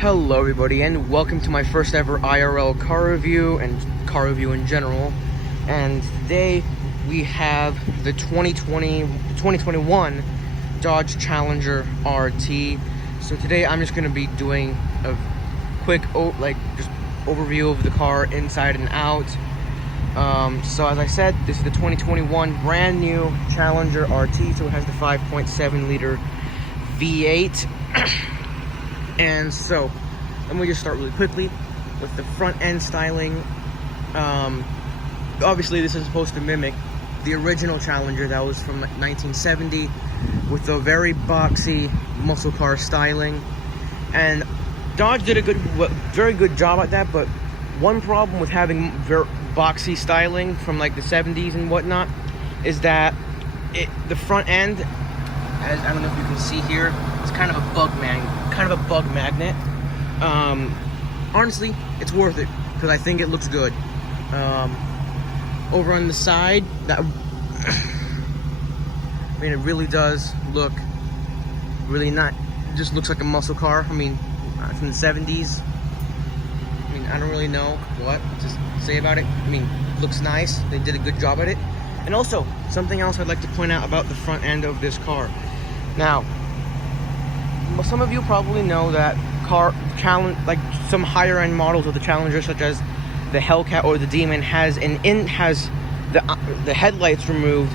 Hello everybody, and welcome to my first ever IRL car review and car review in general. And today we have the 2021 Dodge Challenger RT. So today I'm just going to be doing a quick just overview of the car inside and out. So as I said, this is the 2021 brand new Challenger RT. So it has the 5.7 liter V8. And so, let me just start really quickly with the front end styling. Obviously, this is supposed to mimic the original Challenger that was from 1970 with a very boxy muscle car styling. And Dodge did a very good job at that, but one problem with having very boxy styling from like the 70s and whatnot is that the front end, as I don't know if you can see here, it's kind of a bug magnet. Honestly, it's worth it because I think it looks good. Over on the side, it really does look really not. It just looks like a muscle car. From the 70s. I don't really know what to say about it. Looks nice. They did a good job at it. And also, something else I'd like to point out about the front end of this car. Now, some of you probably know that some higher end models of the Challenger, such as the Hellcat or the Demon, has the headlights removed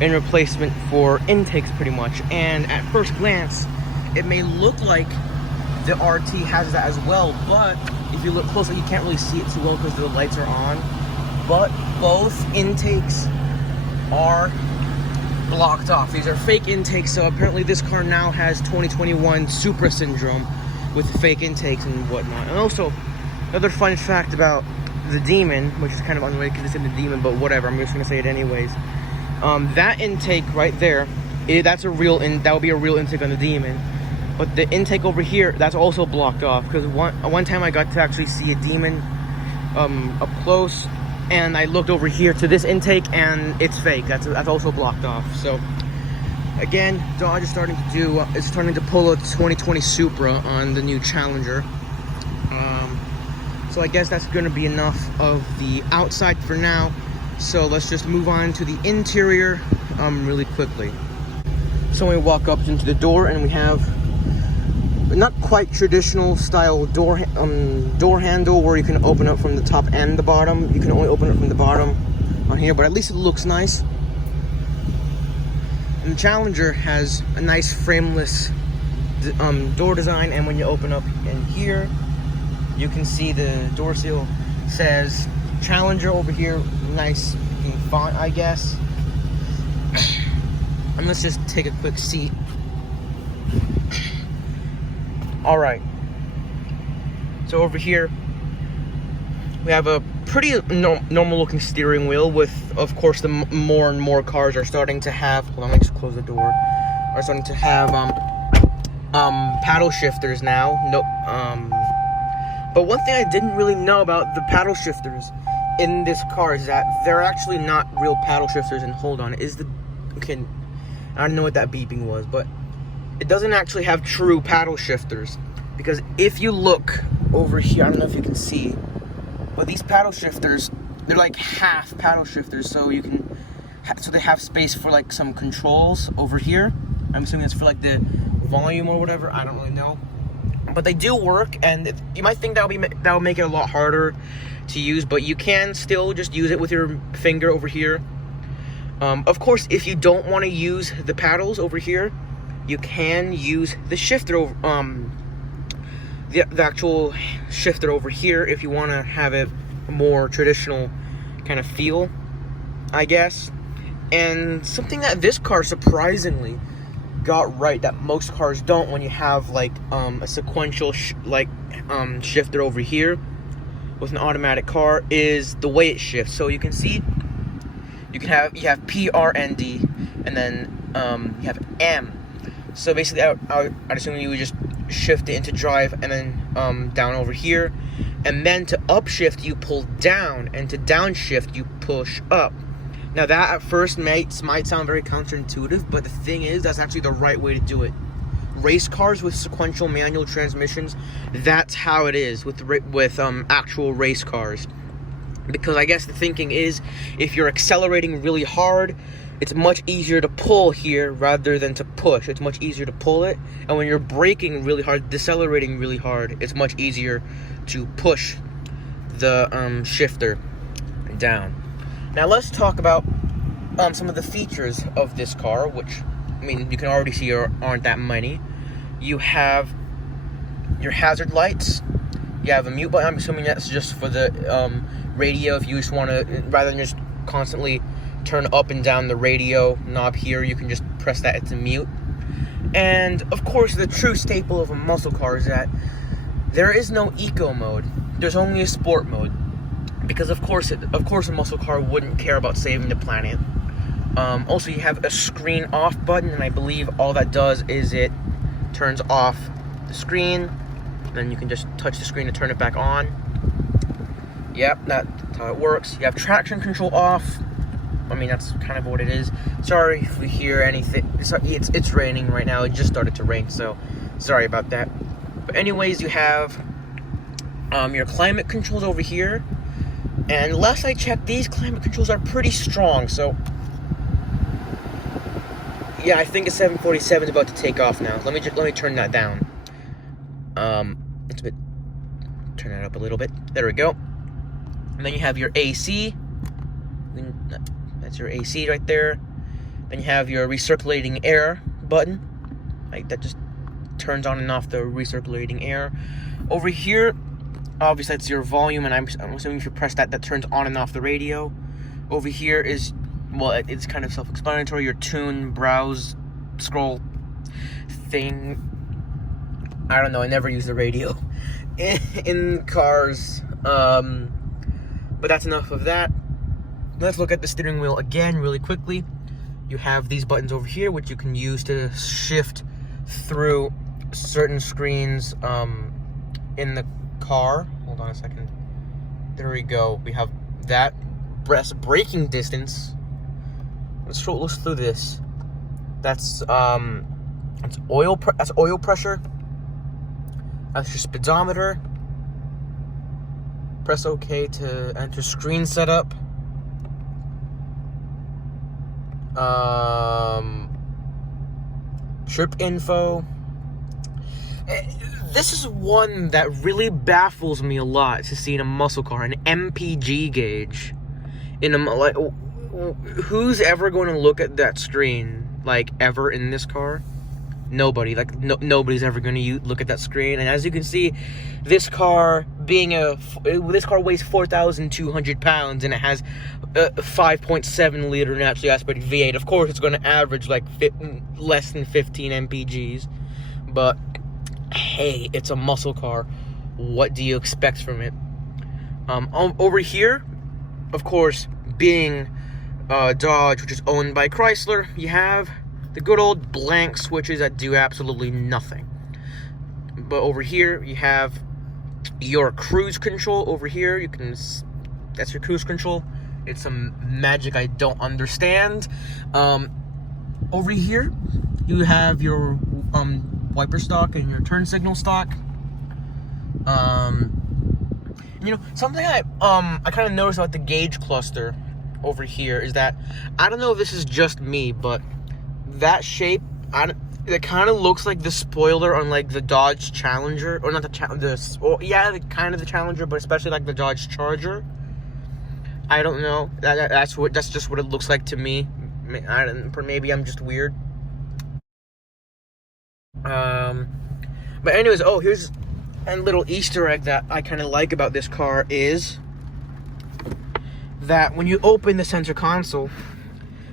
in replacement for intakes, pretty much. And at first glance, it may look like the RT has that as well, but if you look closely, you can't really see it too well because the lights are on. But both intakes are blocked off. These are fake intakes, so apparently this car now has 2021 Supra syndrome with fake intakes and whatnot. And also, another fun fact about the Demon, which is kind of unrelated because it's in the Demon, but whatever, I'm just going to say it anyways. That intake right there, that would be a real intake on the Demon. But the intake over here, that's also blocked off, because one time I got to actually see a Demon up close, and I looked over here to this intake and it's fake. That's also blocked off. So again, Dodge is starting to pull a 2020 Supra on the new Challenger. So I guess that's going to be enough of the outside for now. So let's just move on to the interior really quickly. So we walk up into the door and we have not quite traditional style door handle where you can open up from the top and the bottom. You can only open it from the bottom on here, but at least it looks nice. And the Challenger has a nice frameless door design, and when you open up in here, you can see the door seal says Challenger over here. Nice font, I guess. And let's just take a quick seat. Alright, so over here we have a pretty normal looking steering wheel with, of course, the more and more cars are starting to have, hold on, let me just close the door, are starting to have paddle shifters now. But one thing I didn't really know about the paddle shifters in this car is that they're actually not real paddle shifters. And hold on, okay, I don't know what that beeping was, but it doesn't actually have true paddle shifters, because if you look over here, I don't know if you can see, but these paddle shifters, they're like half paddle shifters, so they have space for like some controls over here. I'm assuming it's for like the volume or whatever. I don't really know, but they do work, and you might think that will make it a lot harder to use, but you can still just use it with your finger over here. Of course, if you don't want to use the paddles over here, you can use the shifter over, the actual shifter over here if you want to have a more traditional kind of feel, I guess. And something that this car surprisingly got right that most cars don't when you have like a sequential shifter over here with an automatic car is the way it shifts. So you can see you have P, R, and D, and then you have M. So basically, I'd assume you would just shift it into drive and then down over here. And then to upshift, you pull down, and to downshift, you push up. Now that at first might sound very counterintuitive, but the thing is, that's actually the right way to do it. race cars with sequential manual transmissions, that's how it is with actual race cars. Because I guess the thinking is, if you're accelerating really hard, it's much easier to pull here rather than to push. It's much easier to pull it. And when you're braking really hard, decelerating really hard, it's much easier to push the shifter down. Now let's talk about some of the features of this car, which, I mean, you can already see aren't that many. You have your hazard lights. You have a mute button. I'm assuming that's just for the radio. If you just want to, rather than just constantly turn up and down the radio knob here, you can just press that to mute. And of course, the true staple of a muscle car is that there is no eco mode. There's only a sport mode, because of course a muscle car wouldn't care about saving the planet. Also, you have a screen off button, and I believe all that does is it turns off the screen. Then you can just touch the screen to turn it back on. Yep, that's how it works. You have traction control off. I mean, that's kind of what it is. Sorry if we hear anything. It's raining right now. It just started to rain, so sorry about that. But anyways, you have your climate controls over here. And last I checked, these climate controls are pretty strong, so yeah, I think a 747 is about to take off now. Let me turn that down. It's a bit. Turn that up a little bit. There we go. And then you have your AC. That's your AC right there. Then you have your recirculating air button. Like, that just turns on and off the recirculating air. Over here, obviously that's your volume, and I'm assuming if you press that, that turns on and off the radio. Over here is, well, it's kind of self-explanatory, your tune, browse, scroll thing. I don't know, I never use the radio in cars. But that's enough of that. Let's look at the steering wheel again really quickly. You have these buttons over here, which you can use to shift through certain screens in the car. Hold on a second. There we go. We have that. Braking distance. Let's look through this. That's oil pressure. That's your speedometer. Press OK to enter screen setup. Trip info. This is one that really baffles me a lot to see in a muscle car, an MPG gauge. Like, who's ever going to look at that screen, like, ever in this car? Nobody. Like, nobody's ever going to look at that screen. And as you can see, this car weighs 4,200 pounds, and it has a 5.7 liter naturally aspirated V8. Of course, it's going to average like less than 15 mpgs, but hey, it's a muscle car. What do you expect from it? Over here, of course, being Dodge, which is owned by Chrysler, you have the good old blank switches that do absolutely nothing. But over here, you have your cruise control. Over here, that's your cruise control. It's some magic I don't understand. Over here, you have your wiper stock and your turn signal stock. You know, something I kind of noticed about the gauge cluster over here is that, I don't know if this is just me, but that shape, it kind of looks like the spoiler on like the Dodge Challenger, or not the kind of the Challenger, but especially like the Dodge Charger. I don't know. That's just what it looks like to me. Maybe I'm just weird. But anyways, here's a little Easter egg that I kind of like about this car is that when you open the center console,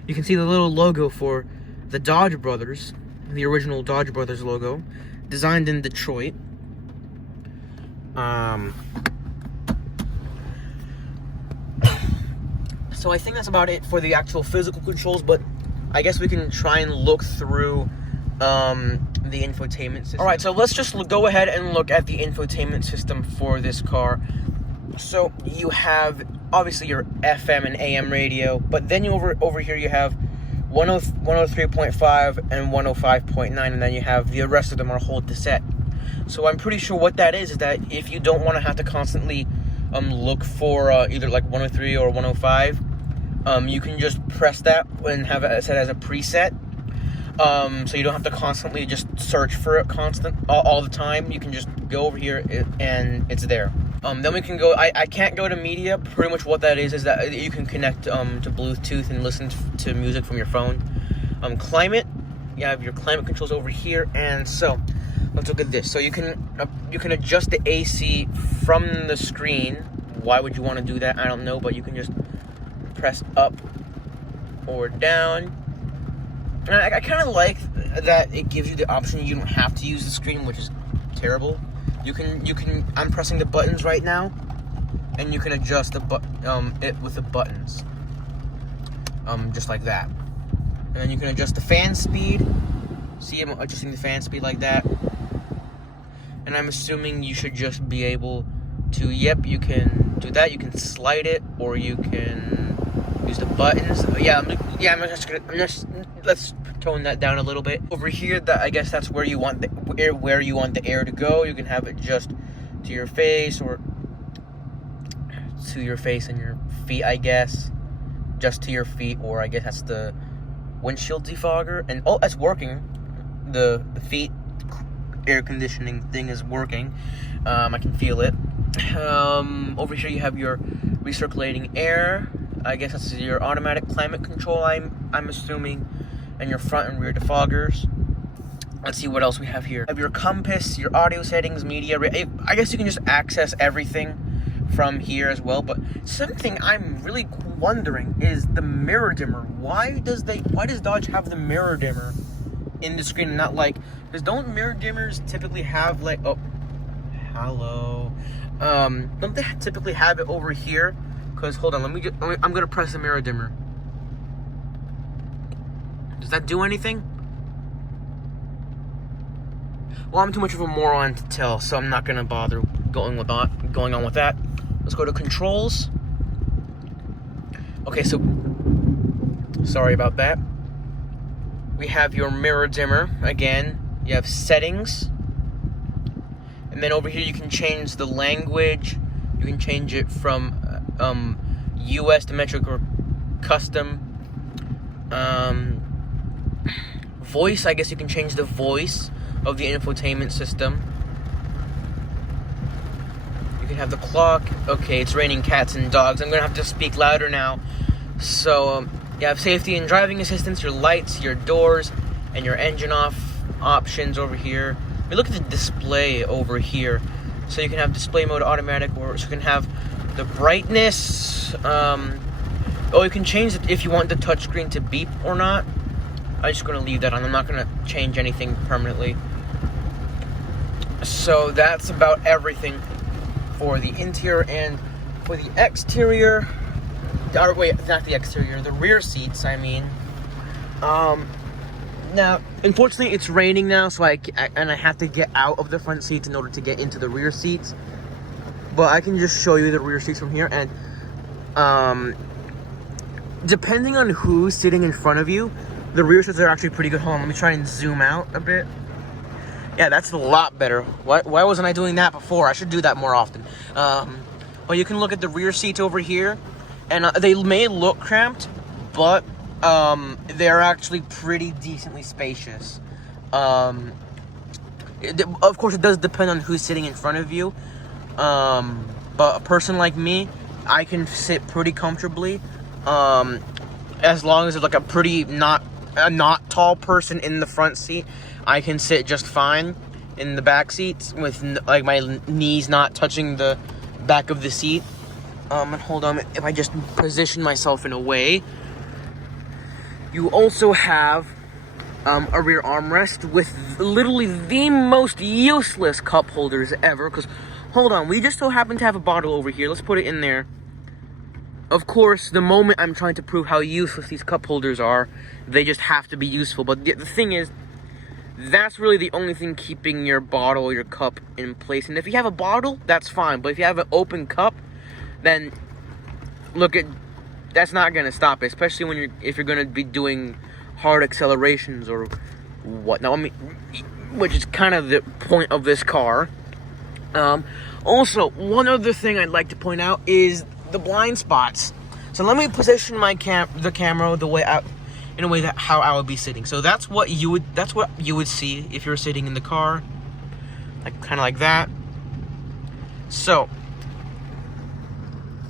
you can see the little logo for the Dodge Brothers, the original Dodge Brothers logo, designed in Detroit. So I think that's about it for the actual physical controls, but I guess we can try and look through the infotainment system. Alright, so let's just go ahead and look at the infotainment system for this car. So you have, obviously, your FM and AM radio, but then over here you have 103.5 and 105.9, and then you have the rest of them are hold to set. So I'm pretty sure what that is that if you don't want to have to constantly look for either like 103 or 105, you can just press that and have it set as a preset. So you don't have to constantly just search for it all the time. You can just go over here and it's there. Then we can go, I can't go to media. Pretty much what that is that you can connect to Bluetooth and listen to music from your phone. Climate, you have your climate controls over here. And so let's look at this. So you can adjust the AC from the screen. Why would you want to do that? I don't know, but you can just press up or down. And I kind of like that it gives you the option. You don't have to use the screen, which is terrible. You can. I'm pressing the buttons right now, and you can adjust it with the buttons, just like that. And then you can adjust the fan speed. See, I'm adjusting the fan speed like that. And I'm assuming you should just be able to. Yep, you can do that. You can slide it, or you can use the buttons. Let's tone that down a little bit. Over here, I guess that's where you want the air to go. You can have it just to your face or to your face and your feet, I guess. Just to your feet, or I guess that's the windshield defogger. And oh, that's working. The feet air conditioning thing is working. I can feel it. Over here you have your recirculating air. I guess that's your automatic climate control, I'm assuming, and your front and rear defoggers. Let's see what else we have here. You have your compass, your audio settings, media. I guess you can just access everything from here as well. But something I'm really wondering is the mirror dimmer. Why does Dodge have the mirror dimmer in the screen and not like? Because don't mirror dimmers typically have like hello? Don't they typically have it over here? Because hold on, I'm gonna press the mirror dimmer. Does that do anything? Well, I'm too much of a moron to tell, so I'm not gonna bother going on with that. Let's go to controls. Okay, so sorry about that. We have your mirror dimmer again. You have settings, and then over here you can change the language. You can change it from US domestic or custom. Voice, I guess you can change the voice of the infotainment system. You can have the clock. Okay, it's raining cats and dogs. I'm gonna have to speak louder now. So you have safety and driving assistance, your lights, your doors, and your engine off options over here. We look at the display over here. So you can have display mode automatic, or so you can have the brightness. You can change it if you want the touchscreen to beep or not. I'm just going to leave that on. I'm not going to change anything permanently. So that's about everything for the interior. And for the exterior, or wait, not the exterior, the rear seats, I mean. Now, unfortunately, it's raining now, so I have to get out of the front seats in order to get into the rear seats. But I can just show you the rear seats from here, and depending on who's sitting in front of you, the rear seats are actually pretty good. Hold on, let me try and zoom out a bit. Yeah, that's a lot better. Why wasn't I doing that before? I should do that more often. Well, you can look at the rear seats over here, and they may look cramped, but they're actually pretty decently spacious. Of course, it does depend on who's sitting in front of you. But a person like me, I can sit pretty comfortably. As long as it's like a pretty not tall person in the front seat, I can sit just fine in the back seats with like my knees not touching the back of the seat. And hold on, if I just position myself in a way. You also have a rear armrest with literally the most useless cup holders ever. Because, hold on, we just so happen to have a bottle over here. Let's put it in there. Of course, the moment I'm trying to prove how useless these cup holders are, they just have to be useful. But the thing is, that's really the only thing keeping your bottle or your cup in place. And if you have a bottle, that's fine. But if you have an open cup, then look at... That's not going to stop it, especially if you're going to be doing hard accelerations or whatnot. I mean, which is kind of the point of this car. Also, one other thing I'd like to point out is the blind spots. So let me position the camera the way out, in a way that how I would be sitting. So that's what you would see if you're sitting in the car, like kind of like that. So,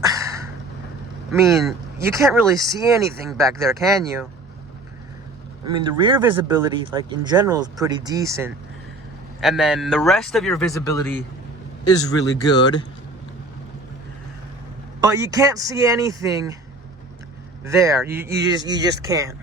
I mean, you can't really see anything back there, can you? I mean, the rear visibility, like in general, is pretty decent, and then the rest of your visibility is really good. But you can't see anything there. You just can't.